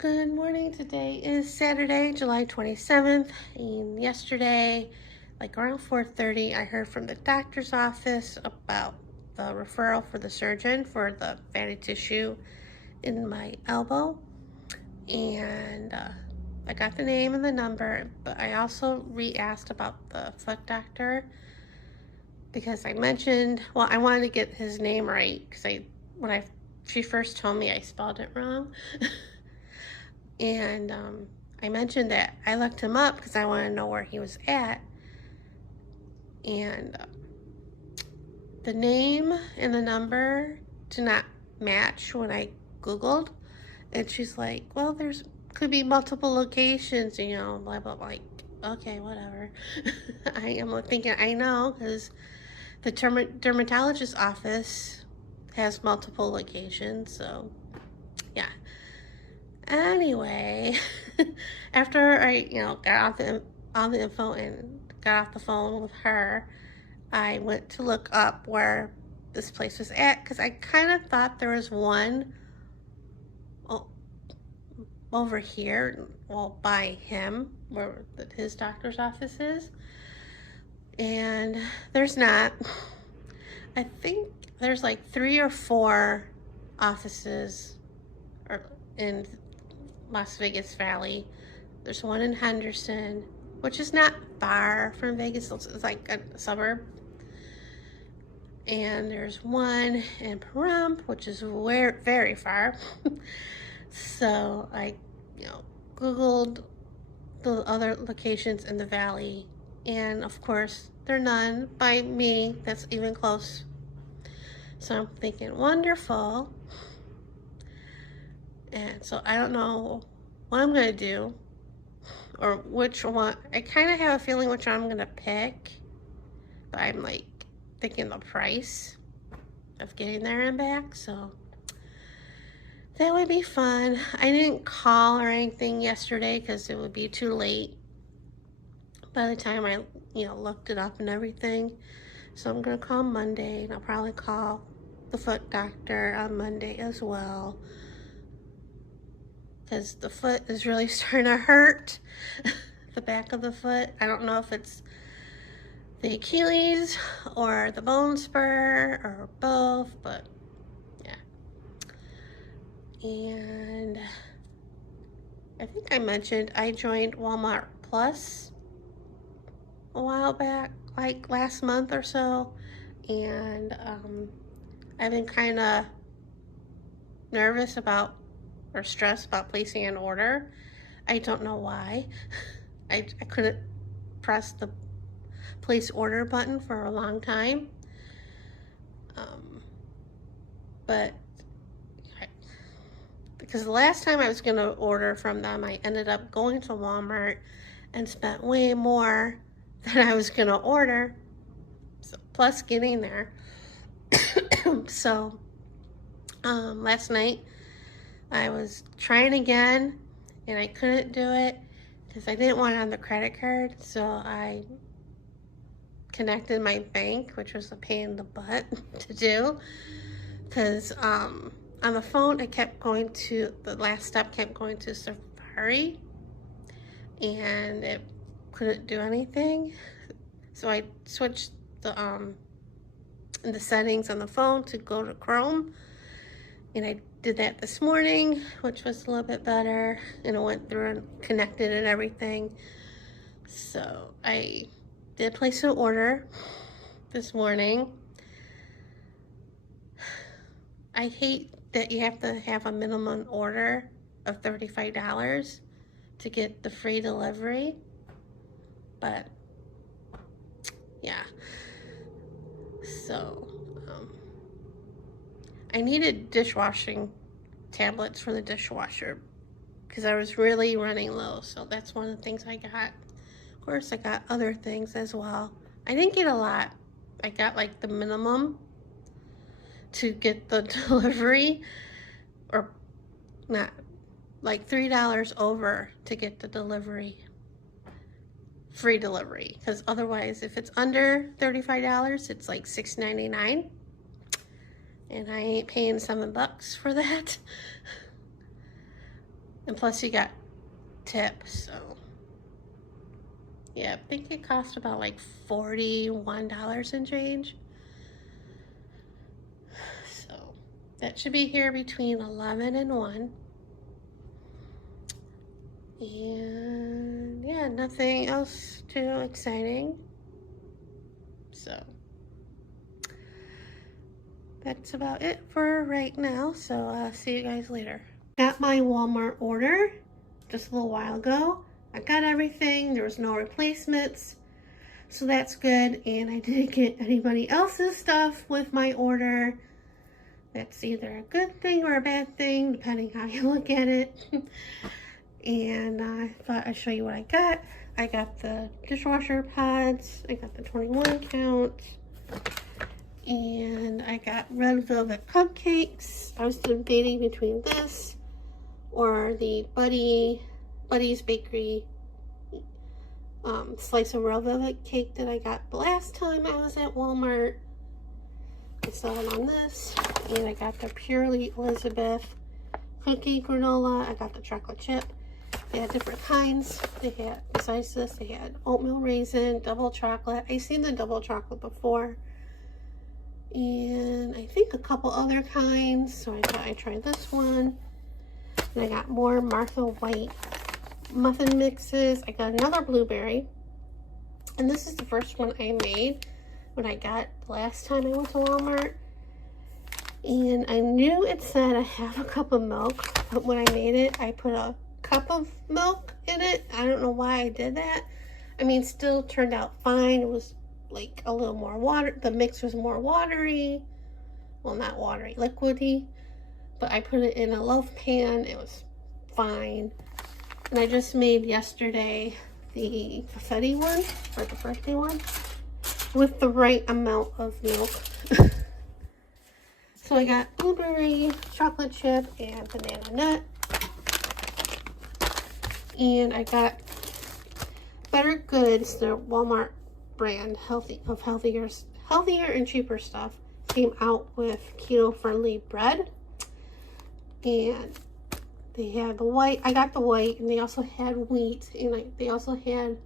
Good morning. Today is Saturday, July 27th, and yesterday, like around 4:30, I heard from the doctor's office about the referral for the surgeon for the fatty tissue in my elbow, and I got the name and the number, but I also re-asked about the foot doctor because I mentioned, well, I wanted to get his name right because she first told me I spelled it wrong. And I mentioned that I looked him up because I want to know where he was at. And the name and the number did not match when I Googled. And she's like, well, could be multiple locations, blah, blah, blah. Like, okay, whatever. I am thinking, I know, because the dermatologist office has multiple locations. So, yeah. Anyway, after I, got all the info and got off the phone with her, I went to look up where this place was at because I kind of thought there was one over here, well, by him, where his doctor's office is, and there's not. I think there's like 3 or 4 offices in Las Vegas Valley. There's one in Henderson, which is not far from Vegas. It's like a suburb. And there's one in Pahrump, which is very far. So I, Googled the other locations in the valley, and of course, there are none by me that's even close. So I'm thinking, wonderful. And so I don't know what I'm gonna do or which one. I kind of have a feeling which one I'm gonna pick, but I'm like thinking the price of getting there and back, so that would be fun. I didn't call or anything yesterday because it would be too late by the time I looked it up and everything. So I'm gonna call Monday, and I'll probably call the foot doctor on Monday as well, because the foot is really starting to hurt. The back of the foot. I don't know if it's the Achilles or the bone spur or both, but yeah. And I think I mentioned I joined Walmart Plus a while back, like last month or so, and I've been kind of nervous about or stressed about placing an order. I don't know why. I couldn't press the place order button for a long time. But because the last time I was going to order from them, I ended up going to Walmart and spent way more than I was going to order, plus getting there. So last night I was trying again and I couldn't do it because I didn't want it on the credit card. So I connected my bank, which was a pain in the butt to do, because on the phone the last step kept going to Safari, and it couldn't do anything. So I switched the settings on the phone to go to Chrome, and I did that this morning, which was a little bit better, and it went through and connected and everything. So I did place an order this morning. I hate that you have to have a minimum order of $35 to get the free delivery, but yeah. So I needed dishwashing tablets for the dishwasher because I was really running low, so that's one of the things I got. Of course, I got other things as well. I didn't get a lot. I got like the minimum to get the delivery, or not, like $3 over to get the delivery, free delivery, because otherwise if it's under $35 it's like $6.99, and I ain't paying $7 for that. And plus you got tips, so yeah, I think it cost about like $41 and change. So that should be here between 11 and 1. And yeah, nothing else too exciting. So that's about it for right now. So see you guys later. Got my Walmart order just a little while ago. I got everything. There was no replacements, so that's good. And I didn't get anybody else's stuff with my order. That's either a good thing or a bad thing, depending how you look at it. And I thought I'd show you what I got. I got the dishwasher pods. I got the 21 count. And I got red velvet cupcakes. I was debating between this or the Buddy's Bakery slice of red velvet cake that I got the last time I was at Walmart. I settled on this. And I got the Purely Elizabeth cookie granola. I got the chocolate chip. They had different kinds. They had, besides this, they had oatmeal raisin, double chocolate. I've seen the double chocolate before. And I think a couple other kinds. So I thought I'd try this one. And I got more Martha White muffin mixes. I got another blueberry. And this is the first one I made when I got the last time I went to Walmart. And I knew it said a half a cup of milk, but when I made it, I put a cup of milk in it. I don't know why I did that. I mean, still turned out fine. It was like a little more water. The mix was more watery. Well, not watery, liquidy. But I put it in a loaf pan. It was fine. And I just made yesterday the confetti one, or the birthday one, with the right amount of milk. So I got blueberry, chocolate chip, and banana nut. And I got Better Goods, the Walmart brand, healthier and cheaper stuff, came out with keto-friendly bread. And they had the white. I got the white, and they also had wheat, and they also had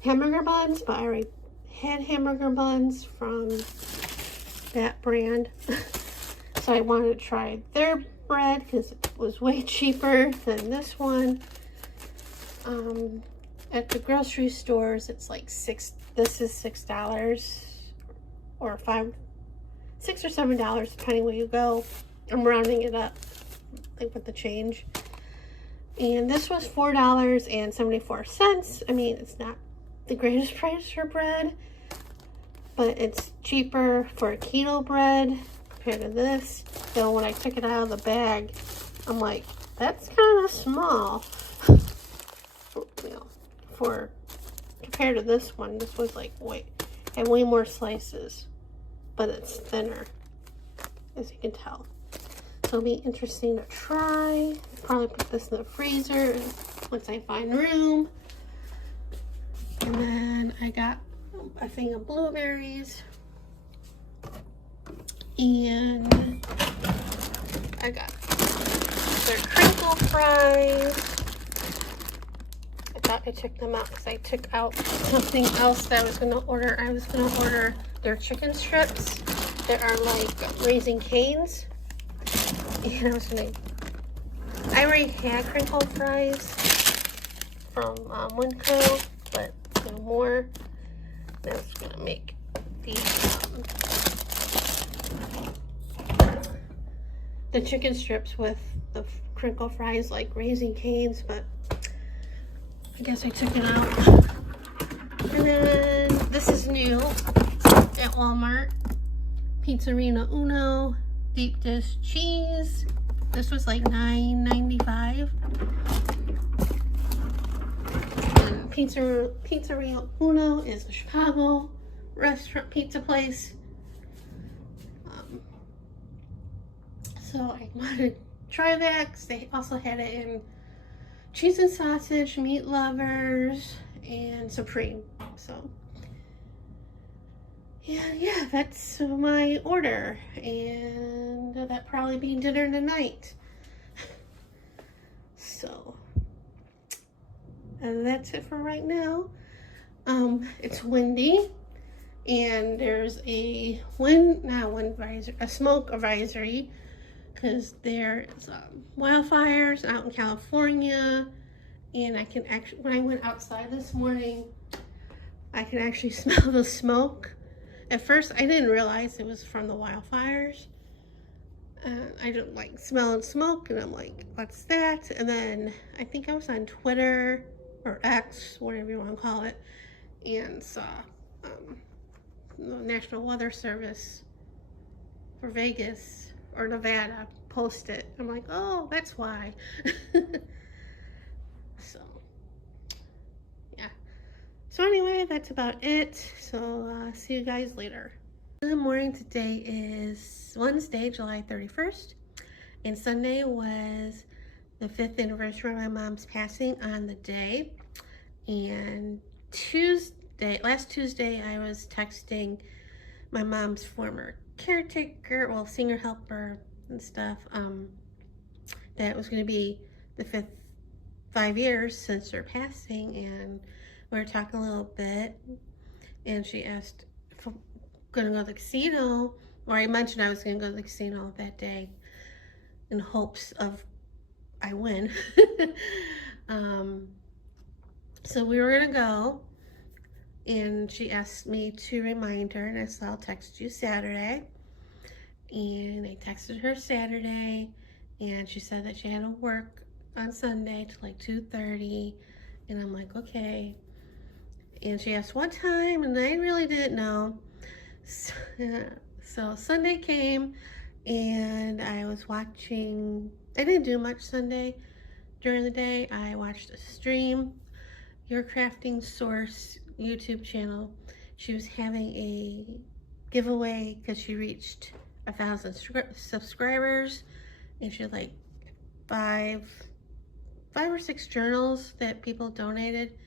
hamburger buns, but I already had hamburger buns from that brand. So I wanted to try their bread because it was way cheaper than this one. At the grocery stores, it's like this is $6 or $6 or $7 depending where you go. I'm rounding it up like with the change. And this was $4.74. I mean, it's not the greatest price for bread, but it's cheaper for keto bread compared to this. So when I took it out of the bag, I'm like, that's kind of small. For compared to this one, this was like had way more slices, but it's thinner, as you can tell. So it'll be interesting to try. Probably put this in the freezer once I find room. And then I got a thing of blueberries. And I got their crinkle fries. I thought I took them out because I took out something else that I was going to order. I was going to order their chicken strips that are like Raising Cane's. And I already had crinkle fries from Winco, but no more. I was going to make the chicken strips with the crinkle fries like Raising Cane's, but I guess I took it out. And then this is new at Walmart. Pizzerina Uno deep dish cheese. This was like $9.95. And Pizzeria Uno is a Chicago restaurant pizza place. So I wanted to try that because they also had it in cheese and sausage, meat lovers, and Supreme. So yeah, that's my order, and that'll probably be dinner tonight. So And that's it for right now. It's windy, and there's a not wind advisory, a smoke advisory, because there's wildfires out in California, and I can actually, when I went outside this morning, I can actually smell the smoke. At first, I didn't realize it was from the wildfires. I don't like smelling smoke, and I'm like, what's that? And then I think I was on Twitter or X, whatever you want to call it, and saw the National Weather Service for Vegas or Nevada post it. I'm like, oh, that's why. So, yeah. So anyway, that's about it. So see you guys later. Good morning. Today is Wednesday, July 31st, and Sunday was the 5th anniversary of my mom's passing on the day. And last Tuesday, I was texting my mom's former caretaker, well, singer helper and stuff, that it was going to be the 5 years since her passing, and we were talking a little bit, and she asked if I'm going to go to the casino, or I mentioned I was going to go to the casino that day in hopes of I win. So we were going to go, and she asked me to remind her, and I said, I'll text you Saturday. And I texted her Saturday, and she said that she had to work on Sunday till like 2:30, and I'm like, okay. And she asked what time, and I really didn't know. So Sunday came, and I was watching, I didn't do much Sunday during the day. I watched a stream, Your Crafting Source YouTube channel. She was having a giveaway because she reached 1,000 subscribers, and she had like five or six journals that people donated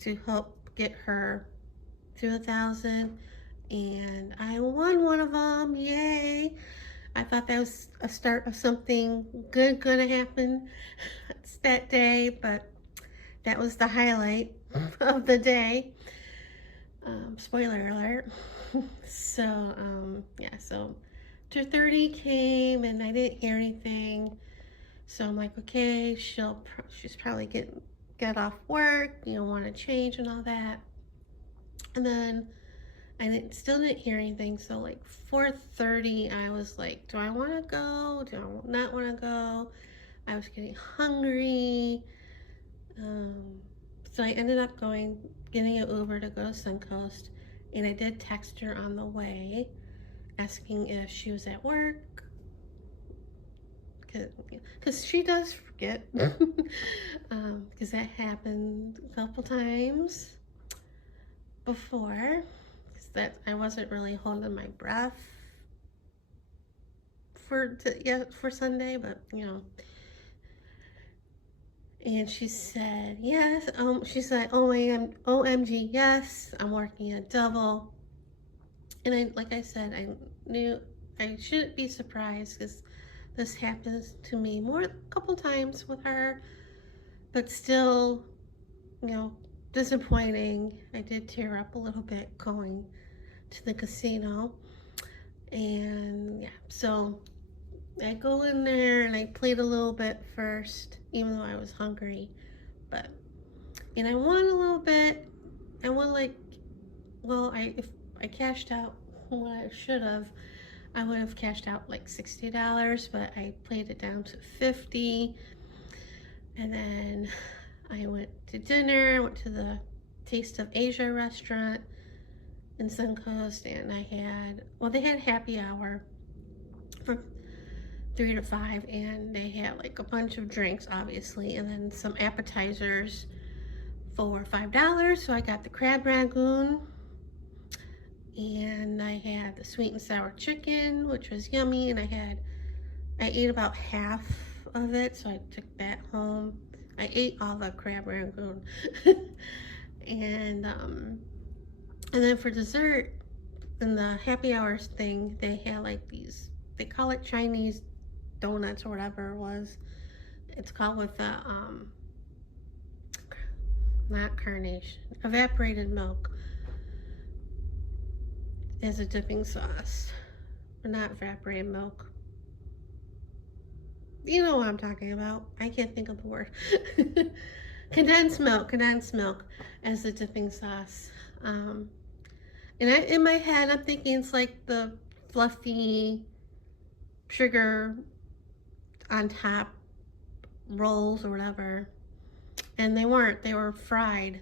to help get her to 1,000, and I won one of them. Yay! I thought that was a start of something good gonna happen that day, but that was the highlight of the day. Spoiler alert. So yeah, so 2:30 came, and I didn't hear anything, so I'm like, okay, she's probably get off work, want to change and all that. And then I still didn't hear anything, so like 4:30 I was like, do I want to go, do I not want to go? I was getting hungry. So I ended up getting an Uber to go to Suncoast, and I did text her on the way, asking if she was at work, because she does forget, because that happened a couple times before, because that I wasn't really holding my breath for Sunday, but And she said, yes. She said, OMG, yes, I'm working a double. And like I said, I knew I shouldn't be surprised, because this happens to me a couple times with her, but still, disappointing. I did tear up a little bit going to the casino. And yeah, so I go in there and I played a little bit first, even though I was hungry, and I won a little bit. I won if I cashed out what I should have, I would have cashed out like $60, but I played it down to $50. And then I went to dinner. I went to the Taste of Asia restaurant in Suncoast, and they had happy hour from 3 to 5, and they had like a bunch of drinks, obviously, and then some appetizers for $5. So I got the crab rangoon, and I had the sweet and sour chicken, which was yummy, and I ate about half of it, so I took that home. I ate all the crab rangoon. And then for dessert, in the happy hours thing, they had like these, they call it Chinese donuts or whatever it was. It's called with the not carnation, evaporated milk as a dipping sauce. Or not evaporated milk. You know what I'm talking about. I can't think of the word. Condensed milk as a dipping sauce. And in my head, I'm thinking it's like the fluffy sugar on top rolls or whatever. And they weren't. They were fried.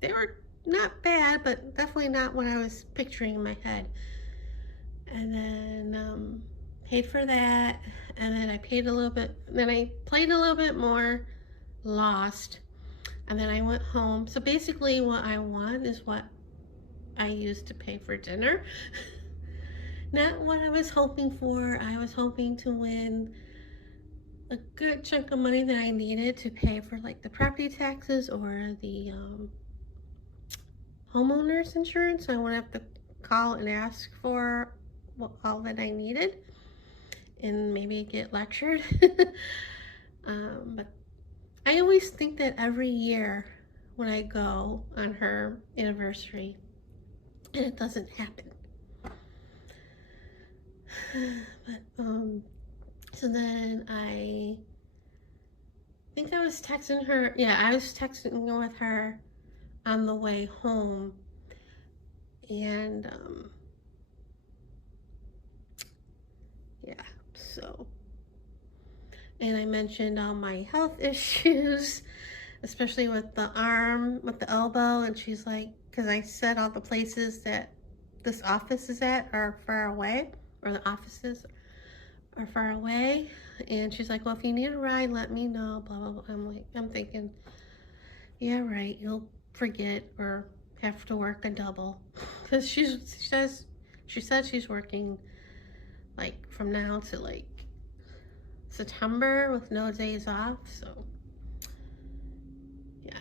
They were not bad, but definitely not what I was picturing in my head. And then paid for that. And then I paid a little bit. Then I played a little bit more. Lost. And then I went home. So basically what I want is what I used to pay for dinner. Not what I was hoping for. I was hoping to win a good chunk of money that I needed to pay for like the property taxes or the homeowner's insurance. So I wouldn't have to call and ask for all that I needed and maybe get lectured. But I always think that every year when I go on her anniversary, and it doesn't happen. But so then I think I was texting her. Yeah, I was texting with her on the way home, and yeah, so, and I mentioned all my health issues, especially with the arm, with the elbow, and she's like, because I said all the places that this office is at are far away, or the offices are far away, and she's like, well, if you need a ride, let me know, blah, blah, blah. I'm thinking, yeah, right, you'll forget or have to work a double, because she said she's working like from now to like September with no days off, so yeah.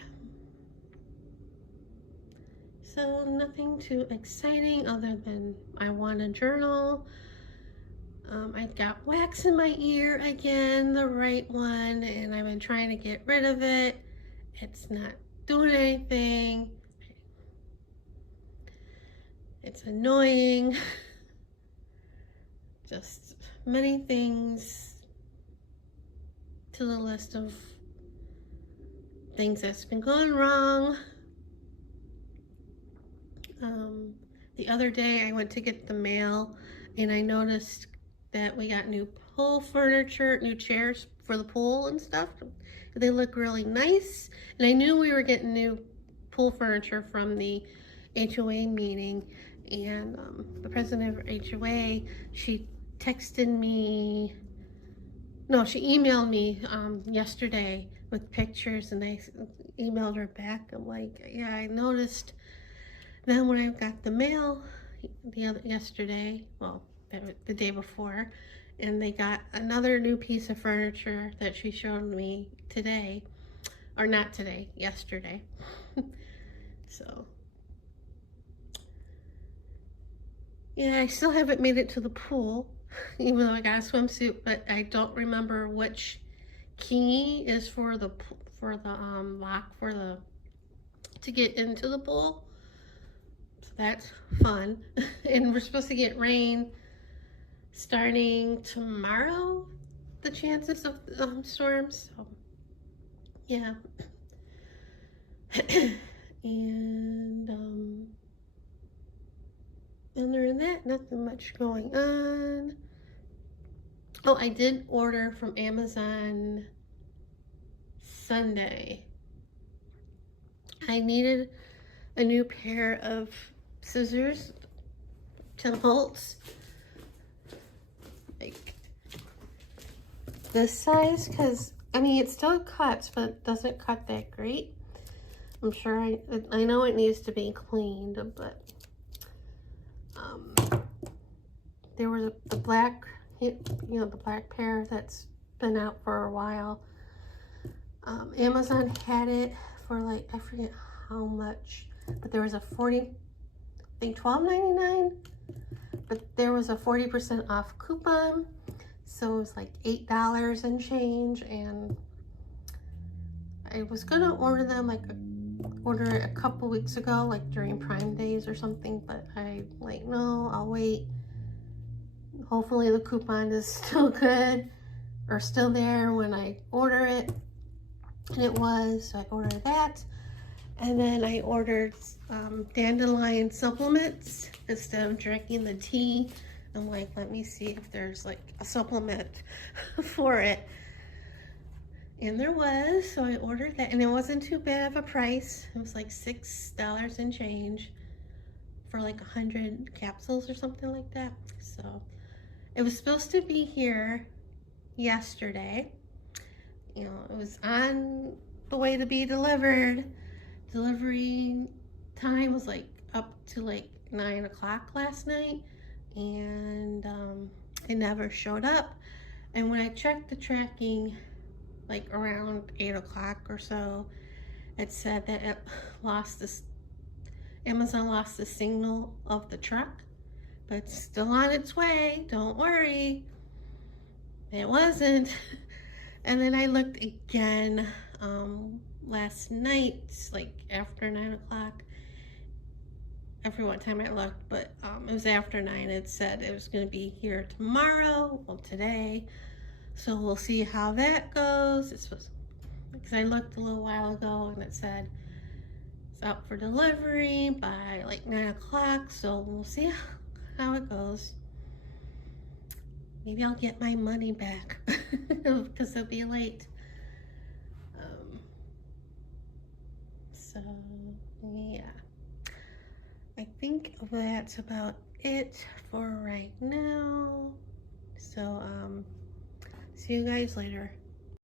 So nothing too exciting other than I want a journal. I got wax in my ear again, the right one, and I've been trying to get rid of it. It's not doing anything. It's annoying. Just many things to the list of things that's been going wrong. The other day I went to get the mail and I noticed that we got new pool furniture, new chairs for the pool and stuff. They look really nice. And I knew we were getting new pool furniture from the HOA meeting. And the president of HOA, she texted me, no, she emailed me yesterday with pictures, and I emailed her back. I'm like, yeah, I noticed. Then when I got the mail yesterday, well, the day before, and they got another new piece of furniture that she showed me today, or not today, yesterday. So yeah, I still haven't made it to the pool, even though I got a swimsuit, but I don't remember which key is for the lock to get into the pool. So that's fun. And we're supposed to get rain starting tomorrow, the chances of storms. So yeah. And other than that, nothing much going on. Oh, I did order from Amazon Sunday. I needed a new pair of scissors, DEfult, like this size, because I mean it still cuts, but it doesn't cut that great. I'm sure I know it needs to be cleaned, but there was the black, the black pair that's been out for a while. Amazon had it for like, I forget how much, but there was a I think $12.99, but there was a 40% off coupon, so it was like $8 and change, and I was gonna order them like order it a couple weeks ago, like during Prime Days or something, but I like, no, I'll wait. Hopefully the coupon is still good or still there when I order it. And it was, so I ordered that. And then I ordered dandelion supplements instead of drinking the tea. I'm like, let me see if there's like a supplement for it. And there was, so I ordered that, and it wasn't too bad of a price. It was like $6 and change for like 100 capsules or something like that. So it was supposed to be here yesterday. You know, it was on the way to be delivered. Delivery time was like up to like 9 o'clock last night, and it never showed up. And when I checked the tracking, like around 8 o'clock or so, it said that it lost this, Amazon lost the signal of the truck, but it's still on its way, don't worry. It wasn't. And then I looked again last night, like after 9 o'clock. I forget what time I looked, but it was after 9. It said it was going to be here tomorrow, well today. So we'll see how that goes. It's supposed, because I looked a little while ago and it said it's out for delivery by like 9 o'clock. So we'll see how it goes. Maybe I'll get my money back because it'll be late. So yeah, I think that's about it for right now. So see you guys later.